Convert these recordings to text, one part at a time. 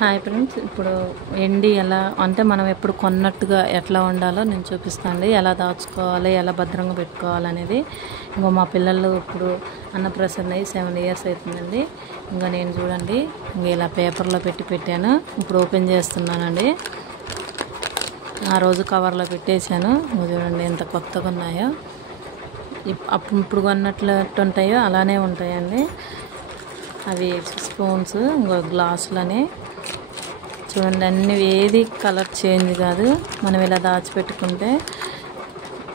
Hi friends, ఇప్పుడు ఎండి ఎలా అంటే మనం ఎప్పుడు కొన్నట్టుగా ఎట్లా ఉండాలో నేను చూపిస్తాను. ఎలా దాచుకోవాలి, ఎలా భద్రంగా పెట్టుకోవాలనేది. ఇంకో మా పిల్లలు ఇప్పుడు అన్నప్రాసన అయ్యి 7 ఇయర్స్ అవుతుందండి. ఇంకా నేను చూడండి ఇంక ఇలా పేపర్లో పెట్టాను. ఇప్పుడు ఓపెన్ చేస్తున్నానండి. ఆ రోజు కవర్లో పెట్టేశాను. చూడండి ఎంత కొత్తగా ఉన్నాయో. ఇప్పుడు కొన్నట్లు ఉంటాయో అలానే ఉంటాయండి. అవి స్పూన్స్, ఇంకో గ్లాసులని చూడండి. అన్ని ఏది కలర్ చేంజ్ కాదు. మనం ఇలా దాచిపెట్టుకుంటే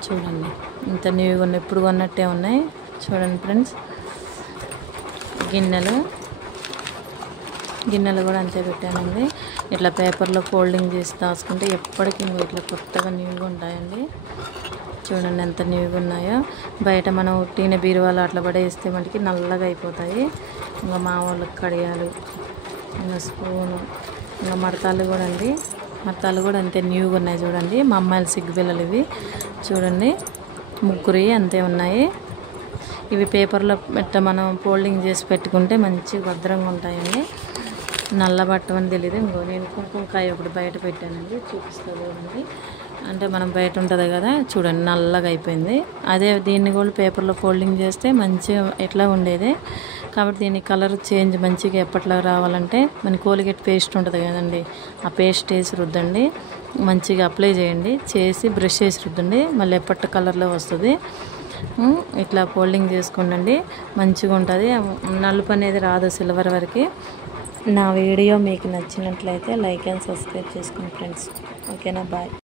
చూడండి ఇంత న్యూగా ఉన్నాయి. ఇప్పుడు కొన్నట్టే ఉన్నాయి. చూడండి ఫ్రెండ్స్, గిన్నెలు కూడా అంతే పెట్టానండి. ఇట్లా పేపర్లో ఫోల్డింగ్ చేసి దాచుకుంటే ఎప్పటికీ ఇట్లా కొత్తగా న్యూగా ఉంటాయండి. చూడండి ఎంత న్యూగా ఉన్నాయో. బయట మనం ఉట్టిన బీరువాలు అట్లా పడేస్తే మనకి నల్లగా అయిపోతాయి. ఇంకా మా వాళ్ళకి కడియాలు, ఇంకా స్పూను, ఇంకా మడతాలు కూడా అంతే న్యూగా ఉన్నాయి. చూడండి మా అమ్మాయిల సిగ్గుపిల్లలు ఇవి. చూడండి ముగ్గురు అంతే ఉన్నాయి. ఇవి పేపర్లో మనం ఫోల్డింగ్ చేసి పెట్టుకుంటే మంచి భద్రంగా ఉంటాయండి. నల్ల బట్టమని తెలియదు. ఇంకో నేను కుంకుమకాయ ఒకటి బయట పెట్టానండి, చూపిస్తుంది చూడండి. అంటే మనం బయట ఉంటుంది కదా, చూడండి నల్లగా అయిపోయింది. అదే దీన్ని కూడా పేపర్లో ఫోల్డింగ్ చేస్తే మంచిగా ఎట్లా ఉండేది. కాబట్టి దీని కలర్ చేంజ్ మంచిగా ఎప్పట్లో రావాలంటే మన కోల్గేట్ పేస్ట్ ఉంటుంది కదండి, ఆ పేస్ట్ వేసి రుద్దండి. మంచిగా అప్లై చేయండి, చేసి బ్రష్ వేసి రుద్దండి. మళ్ళీ ఎప్పటి కలర్లో వస్తుంది. ఇట్లా ఫోల్డింగ్ చేసుకోండి, మంచిగా ఉంటుంది. నలుపు అనేది రాదు సిల్వర్ వరకు. నా వీడియో మీకు నచ్చినట్లయితే లైక్ అండ్ సబ్స్క్రైబ్ చేసుకోండి ఫ్రెండ్స్. ఓకేనా, బాయ్.